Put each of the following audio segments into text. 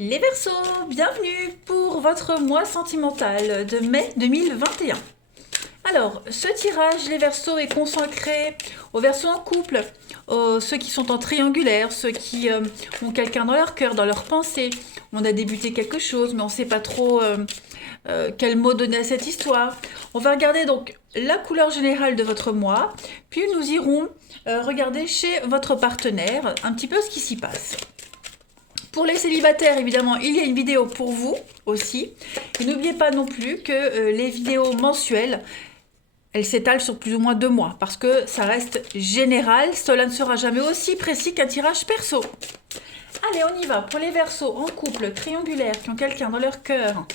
Les Verseaux, bienvenue pour votre mois sentimental de mai 2021. Alors, ce tirage, les Verseaux, est consacré aux Verseaux en couple, ceux qui sont en triangulaire, ceux qui ont quelqu'un dans leur cœur, dans leur pensée. On a débuté quelque chose, mais on ne sait pas trop quel mot donner à cette histoire. On va regarder donc la couleur générale de votre mois, puis nous irons regarder chez votre partenaire un petit peu ce qui s'y passe. Pour les célibataires, évidemment, il y a une vidéo pour vous aussi. Et n'oubliez pas non plus que les vidéos mensuelles, elles s'étalent sur plus ou moins 2 mois, parce que ça reste général. Cela ne sera jamais aussi précis qu'un tirage perso. Allez, on y va. Pour les Verseaux en couple triangulaire qui ont quelqu'un dans leur cœur,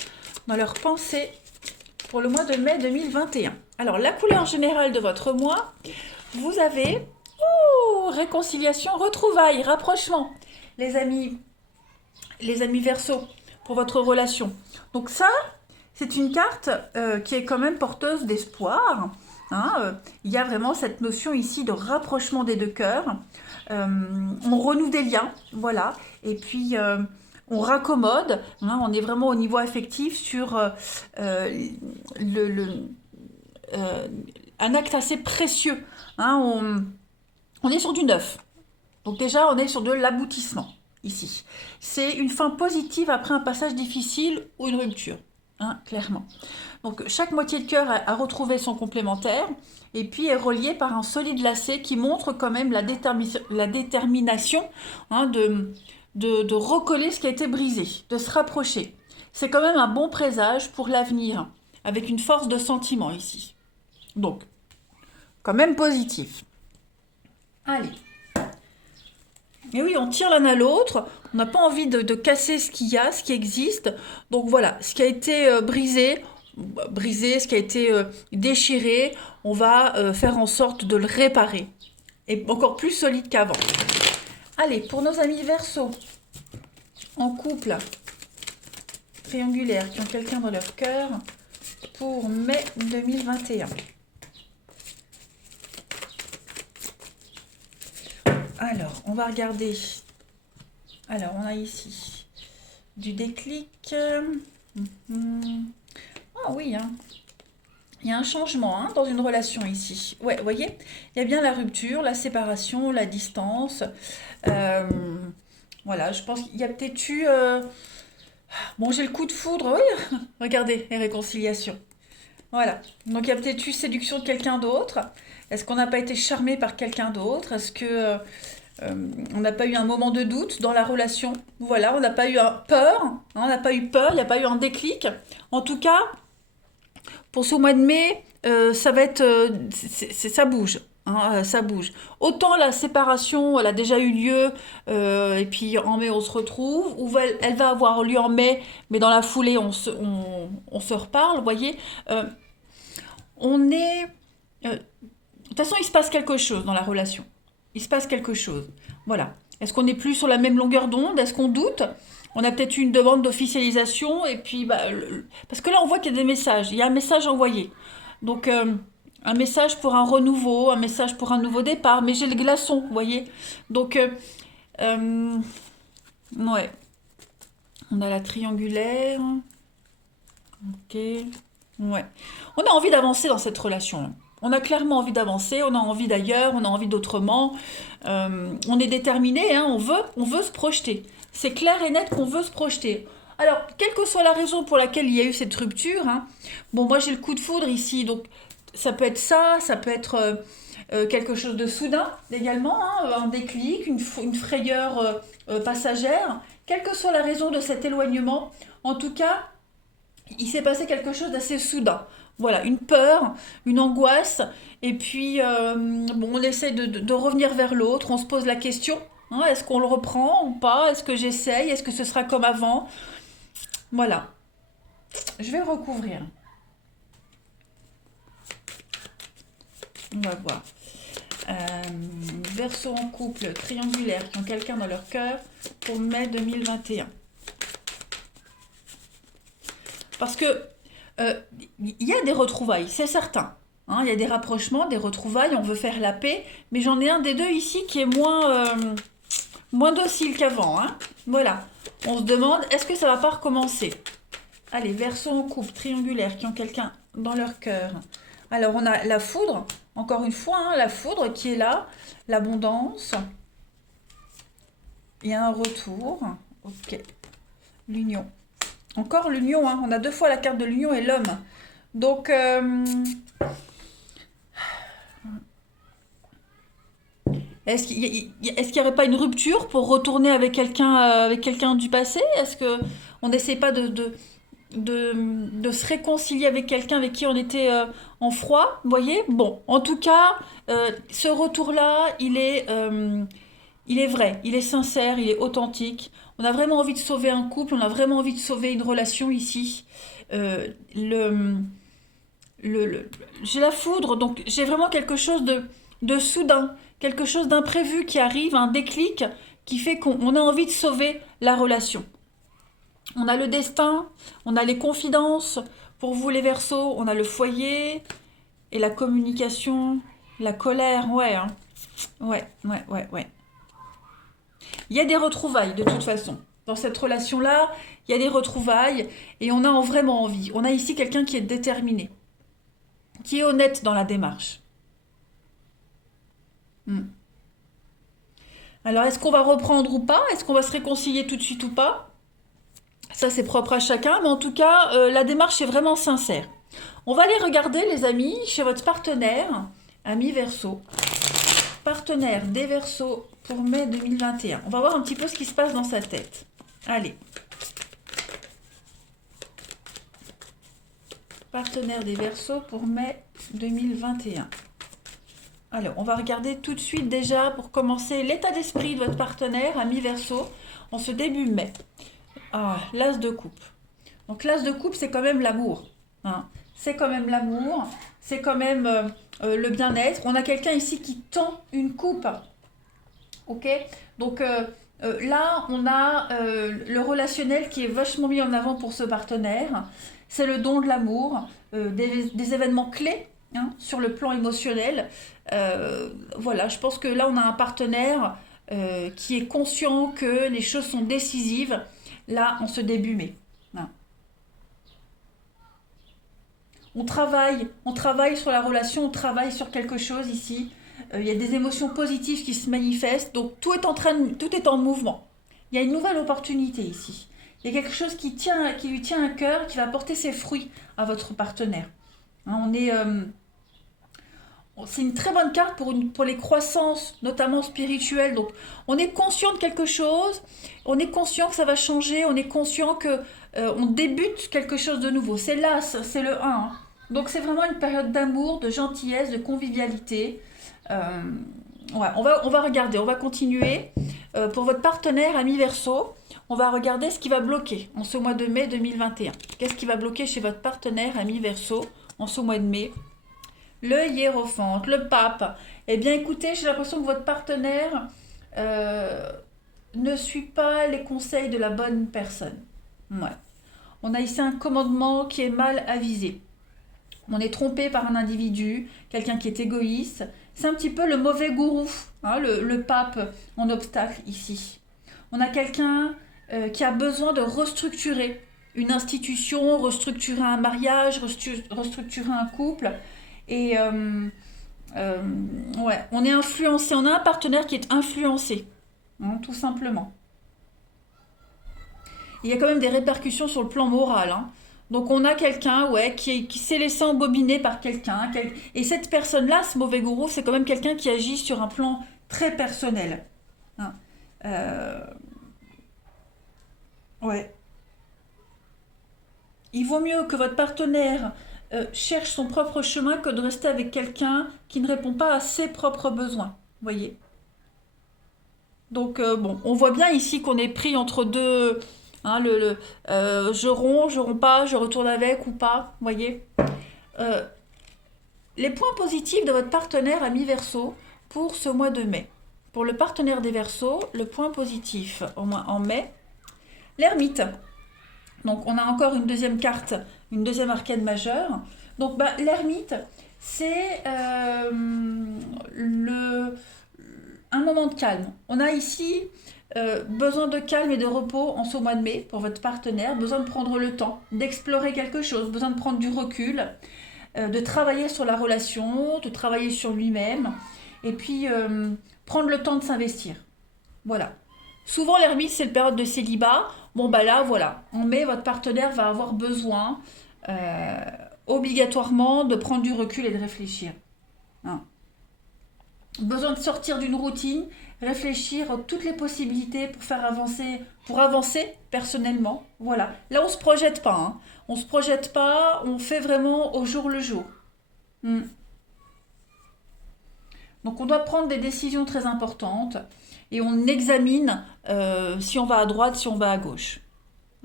dans leur pensée, pour le mois de mai 2021. Alors, la couleur générale de votre mois, vous avez réconciliation, retrouvailles, rapprochement. Les amis Verseaux, pour votre relation. Donc ça, c'est une carte qui est quand même porteuse d'espoir. Il y a vraiment cette notion ici de rapprochement des deux cœurs. On renoue des liens, voilà. Et puis, on raccommode. On est vraiment au niveau affectif sur un acte assez précieux. On est sur du neuf. Donc déjà, on est sur de l'aboutissement. Ici. C'est une fin positive après un passage difficile ou une rupture, clairement. Donc chaque moitié de cœur a retrouvé son complémentaire et puis est reliée par un solide lacet qui montre quand même la détermination de recoller ce qui a été brisé, de se rapprocher. C'est quand même un bon présage pour l'avenir, avec une force de sentiment ici. Donc, quand même positif. Allez. Et oui, on tire l'un à l'autre, on n'a pas envie de casser ce qu'il y a, ce qui existe. Donc voilà, ce qui a été brisé, ce qui a été déchiré, on va faire en sorte de le réparer. Et encore plus solide qu'avant. Allez, pour nos amis Verseaux, en couple, triangulaire, qui ont quelqu'un dans leur cœur, pour mai 2021. Alors, on va regarder. Alors, on a ici du déclic. Ah oui, il y a un changement dans une relation ici. Ouais, vous voyez, il y a bien la rupture, la séparation, la distance. Voilà, je pense qu'il y a peut-être eu... Bon, j'ai le coup de foudre, oui. Regardez, les réconciliations. Voilà, donc il y a peut-être eu séduction de quelqu'un d'autre. Est-ce qu'on n'a pas été charmé par quelqu'un d'autre? Est-ce que on n'a pas eu un moment de doute dans la relation? Voilà, on n'a pas eu peur, on n'a pas eu peur, il n'y a pas eu un déclic. En tout cas, pour ce mois de mai, ça va être, ça bouge. Ça bouge. Autant la séparation, elle a déjà eu lieu, et puis en mai on se retrouve, ou elle va avoir lieu en mai, mais dans la foulée on se reparle, vous voyez. On est... de toute façon, il se passe quelque chose dans la relation. Il se passe quelque chose. Voilà. Est-ce qu'on n'est plus sur la même longueur d'onde? Est-ce qu'on doute? On a peut-être eu une demande d'officialisation, et puis... parce que là, on voit qu'il y a des messages. Il y a un message envoyé. Donc, un message pour un renouveau, un message pour un nouveau départ. Mais j'ai le glaçon, vous voyez. Donc, ouais. On a la triangulaire. Ok. Ouais. On a envie d'avancer dans cette relation. On a clairement envie d'avancer, on a envie d'ailleurs, on a envie d'autrement. On est déterminé, on veut se projeter. C'est clair et net qu'on veut se projeter. Alors, quelle que soit la raison pour laquelle il y a eu cette rupture, bon, moi j'ai le coup de foudre ici, donc ça peut être ça peut être quelque chose de soudain également, un déclic, une frayeur passagère. Quelle que soit la raison de cet éloignement, en tout cas, il s'est passé quelque chose d'assez soudain. Voilà, une peur, une angoisse, et puis bon, on essaie de revenir vers l'autre, on se pose la question, est-ce qu'on le reprend ou pas? Est-ce que j'essaye? Est-ce que ce sera comme avant? Voilà, je vais recouvrir. On va voir. Verseau en couple, triangulaire, qui ont quelqu'un dans leur cœur pour mai 2021. Parce que il y a des retrouvailles, c'est certain. Il y a des rapprochements, des retrouvailles, on veut faire la paix, mais j'en ai un des deux ici qui est moins docile qu'avant. Voilà. On se demande, est-ce que ça va pas recommencer? Allez, Verseau en couple, triangulaire, qui ont quelqu'un dans leur cœur. Alors, on a la foudre, encore une fois, hein, la foudre qui est là, l'abondance. Il y a un retour. Ok. L'union. Encore l'union, hein. On a deux fois la carte de l'union et l'homme. Donc, est-ce qu'il n'y aurait pas une rupture pour retourner avec quelqu'un du passé? Est-ce que on n'essaie pas de se réconcilier avec quelqu'un avec qui on était en froid? Vous voyez? Bon, en tout cas, ce retour-là, il est vrai, il est sincère, il est authentique. On a vraiment envie de sauver un couple, on a vraiment envie de sauver une relation ici. Euh, le, j'ai la foudre, donc j'ai vraiment quelque chose de soudain, quelque chose d'imprévu qui arrive, un déclic qui fait qu'on a envie de sauver la relation. On a le destin, on a les confidences. Pour vous les Verseaux, on a le foyer et la communication, la colère, ouais, hein. Ouais. Il y a des retrouvailles de toute façon. Dans cette relation-là, il y a des retrouvailles et on a vraiment envie. On a ici quelqu'un qui est déterminé, qui est honnête dans la démarche. Hmm. Alors, est-ce qu'on va reprendre ou pas? Est-ce qu'on va se réconcilier tout de suite ou pas? Ça, c'est propre à chacun, mais en tout cas, la démarche est vraiment sincère. On va aller regarder, les amis, chez votre partenaire, ami Verseau. Partenaire des Verseaux pour mai 2021. On va voir un petit peu ce qui se passe dans sa tête. Allez. Partenaire des Verseaux pour mai 2021. Alors, on va regarder tout de suite déjà pour commencer l'état d'esprit de votre partenaire, ami Verseau, en ce début mai. Ah, l'as de coupe. Donc l'as de coupe, c'est quand même l'amour. Hein. C'est quand même l'amour, c'est quand même le bien-être. On a quelqu'un ici qui tend une coupe. Ok? Donc là, on a le relationnel qui est vachement mis en avant pour ce partenaire. C'est le don de l'amour, des événements clés, hein, sur le plan émotionnel. Voilà, je pense que là, on a un partenaire qui est conscient que les choses sont décisives, là, en ce début mai. Hein. On travaille sur la relation, on travaille sur quelque chose ici. Il y a des émotions positives qui se manifestent, donc tout est en mouvement. Il y a une nouvelle opportunité ici. Il y a quelque chose qui lui tient à cœur, qui va porter ses fruits à votre partenaire. Hein, c'est une très bonne carte pour les croissances, notamment spirituelles. Donc, on est conscient de quelque chose, on est conscient que ça va changer, on est conscient que on débute quelque chose de nouveau. C'est l'as, c'est le 1. Hein. Donc, c'est vraiment une période d'amour, de gentillesse, de convivialité. Euh, ouais, on va regarder, on va continuer. Pour votre partenaire, ami Verseau, on va regarder ce qui va bloquer en ce mois de mai 2021. Qu'est-ce qui va bloquer chez votre partenaire, ami Verseau, en ce mois de mai? Le hiérophante, le pape. Eh bien, écoutez, j'ai l'impression que votre partenaire ne suit pas les conseils de la bonne personne. Ouais. On a ici un commandement qui est mal avisé. On est trompé par un individu, quelqu'un qui est égoïste. C'est un petit peu le mauvais gourou, hein, le pape en obstacle ici. On a quelqu'un qui a besoin de restructurer une institution, restructurer un mariage, restructurer un couple. Et ouais, on est influencé, on a un partenaire qui est influencé, hein, tout simplement. Il y a quand même des répercussions sur le plan moral. Hein. Donc on a quelqu'un ouais, qui s'est laissé embobiner par quelqu'un. Et cette personne-là, ce mauvais gourou, c'est quand même quelqu'un qui agit sur un plan très personnel. Hein. Euh, ouais. Il vaut mieux que votre partenaire cherche son propre chemin que de rester avec quelqu'un qui ne répond pas à ses propres besoins. Vous voyez? Donc, bon, on voit bien ici qu'on est pris entre deux. Hein, je romps pas, je retourne avec ou pas. Vous voyez? Euh, les points positifs de votre partenaire ami Verseau pour ce mois de mai. Pour le partenaire des Verseaux, le point positif au moins en mai, l'ermite. Donc on a encore une deuxième carte, une deuxième arcane majeure. Donc bah, l'ermite, c'est un moment de calme. On a ici besoin de calme et de repos en ce mois de mai pour votre partenaire, besoin de prendre le temps d'explorer quelque chose, besoin de prendre du recul, de travailler sur la relation, de travailler sur lui-même, et puis prendre le temps de s'investir. Voilà. Souvent, l'ermite, c'est le période de célibat. Bon, bah là, voilà. En mai, votre partenaire va avoir besoin obligatoirement de prendre du recul et de réfléchir. Hein. Besoin de sortir d'une routine, réfléchir à toutes les possibilités pour avancer personnellement. Voilà. Là, on se projette pas. Hein. On se projette pas, on fait vraiment au jour le jour. Hmm. Donc, on doit prendre des décisions très importantes et on examine si on va à droite, si on va à gauche.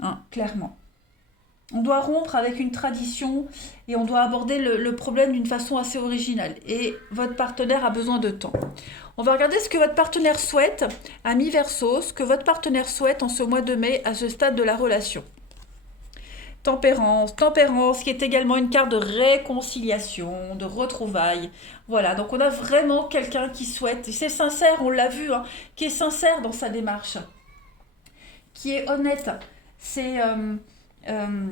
Hein, clairement. On doit rompre avec une tradition et on doit aborder le problème d'une façon assez originale. Et votre partenaire a besoin de temps. On va regarder ce que votre partenaire souhaite, ami Verseau, ce que votre partenaire souhaite en ce mois de mai à ce stade de la relation. Tempérance, tempérance, qui est également une carte de réconciliation, de retrouvailles. Voilà, donc on a vraiment quelqu'un qui souhaite, et c'est sincère, on l'a vu, hein, qui est sincère dans sa démarche, qui est honnête. Euh,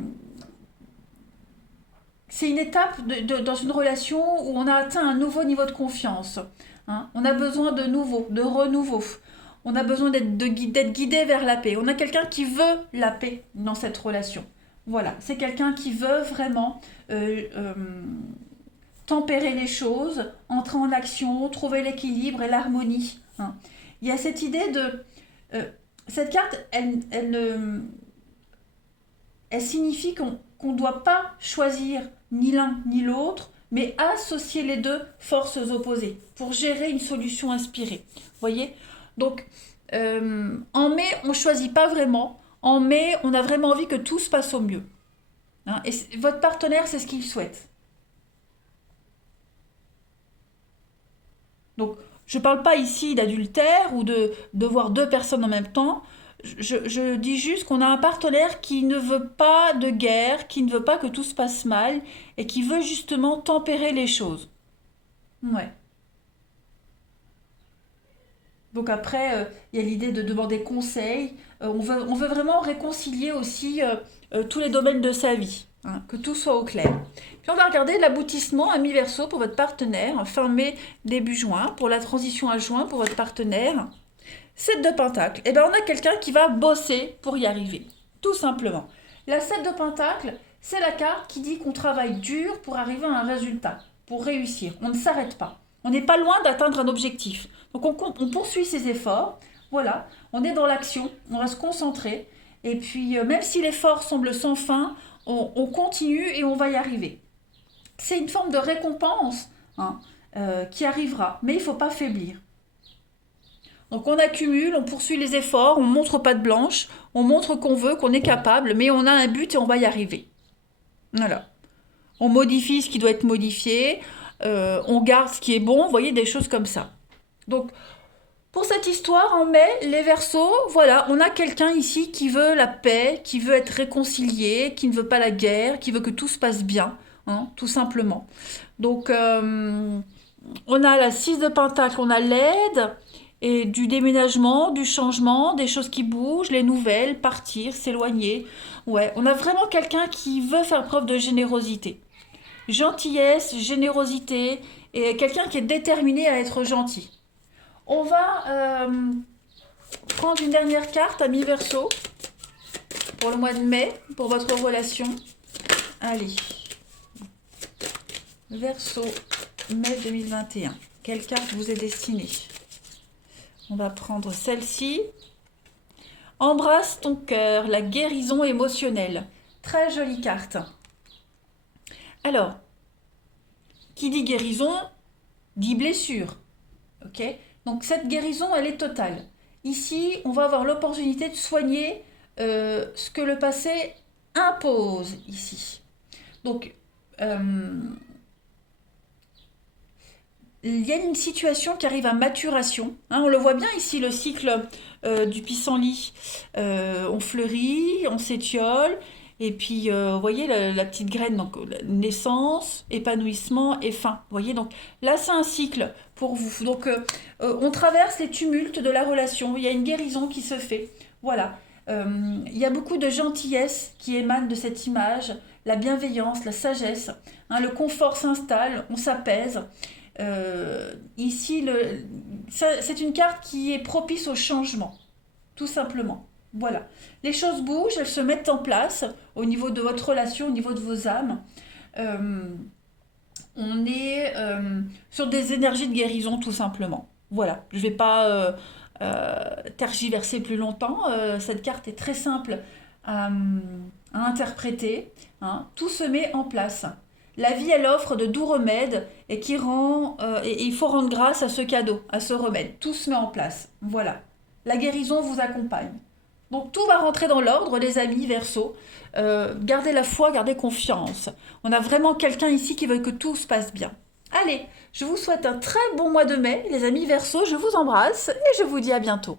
c'est une étape dans une relation où on a atteint un nouveau niveau de confiance. Hein. On a besoin de nouveau, de renouveau. On a besoin d'être guidé vers la paix. On a quelqu'un qui veut la paix dans cette relation. Voilà, c'est quelqu'un qui veut vraiment tempérer les choses, entrer en action, trouver l'équilibre et l'harmonie. Hein. Il y a cette idée de... cette carte, elle signifie qu'on ne doit pas choisir ni l'un ni l'autre, mais associer les deux forces opposées pour gérer une solution inspirée. Vous voyez? Donc, en mai, on ne choisit pas vraiment. En mai, on a vraiment envie que tout se passe au mieux. Hein, et votre partenaire, c'est ce qu'il souhaite. Donc, je ne parle pas ici d'adultère ou de voir deux personnes en même temps. Je dis juste qu'on a un partenaire qui ne veut pas de guerre, qui ne veut pas que tout se passe mal et qui veut justement tempérer les choses. Ouais. Donc après, il y a l'idée de demander conseil. On veut vraiment réconcilier aussi tous les domaines de sa vie, hein, que tout soit au clair. Puis on va regarder l'aboutissement à mi-verso pour votre partenaire, fin mai, début juin, pour la transition à juin pour votre partenaire. 7 de Pentacle, eh bien on a quelqu'un qui va bosser pour y arriver, tout simplement. La 7 de Pentacle, c'est la carte qui dit qu'on travaille dur pour arriver à un résultat, pour réussir. On ne s'arrête pas. On n'est pas loin d'atteindre un objectif. Donc on poursuit ses efforts, voilà, on est dans l'action, on reste concentré, et puis même si l'effort semble sans fin, on continue et on va y arriver. C'est une forme de récompense hein, qui arrivera, mais il ne faut pas faiblir. Donc on accumule, on poursuit les efforts, on montre patte blanche, on montre qu'on veut, qu'on est capable, mais on a un but et on va y arriver. Voilà. On modifie ce qui doit être modifié, on garde ce qui est bon, vous voyez, des choses comme ça. Donc, pour cette histoire, en mai, les Verseaux, voilà, on a quelqu'un ici qui veut la paix, qui veut être réconcilié, qui ne veut pas la guerre, qui veut que tout se passe bien, hein, tout simplement. Donc, on a la 6 de Pentacle, on a l'aide, et du déménagement, du changement, des choses qui bougent, les nouvelles, partir, s'éloigner. Ouais, on a vraiment quelqu'un qui veut faire preuve de générosité. Gentillesse, générosité, et quelqu'un qui est déterminé à être gentil. On va prendre une dernière carte à mi-verso pour le mois de mai, pour votre relation. Allez. Verseau, mai 2021. Quelle carte vous est destinée? On va prendre celle-ci. Embrasse ton cœur, la guérison émotionnelle. Très jolie carte. Alors, qui dit guérison, dit blessure. Ok? Donc cette guérison, elle est totale. Ici, on va avoir l'opportunité de soigner ce que le passé impose ici. Donc, il y a une situation qui arrive à maturation. Hein, on le voit bien ici, le cycle du pissenlit. On fleurit, on s'étiole, Et puis, vous voyez la petite graine, donc naissance, épanouissement et fin. Vous voyez, donc là, c'est un cycle pour vous. Donc, on traverse les tumultes de la relation. Il y a une guérison qui se fait. Voilà. Il y a beaucoup de gentillesse qui émane de cette image, la bienveillance, la sagesse. Hein, le confort s'installe, on s'apaise. Ici, c'est une carte qui est propice au changement, tout simplement. Voilà. Les choses bougent, elles se mettent en place au niveau de votre relation, au niveau de vos âmes. Euh, on est sur des énergies de guérison, tout simplement. Voilà. Je ne vais pas tergiverser plus longtemps. Cette carte est très simple à, à interpréter. Hein. Tout se met en place. La vie, elle offre de doux remèdes et il faut rendre grâce à ce cadeau, à ce remède. Tout se met en place. Voilà. La guérison vous accompagne. Donc tout va rentrer dans l'ordre, les amis Verseau. Gardez la foi, gardez confiance. On a vraiment quelqu'un ici qui veut que tout se passe bien. Allez, je vous souhaite un très bon mois de mai, les amis Verseau. Je vous embrasse et je vous dis à bientôt.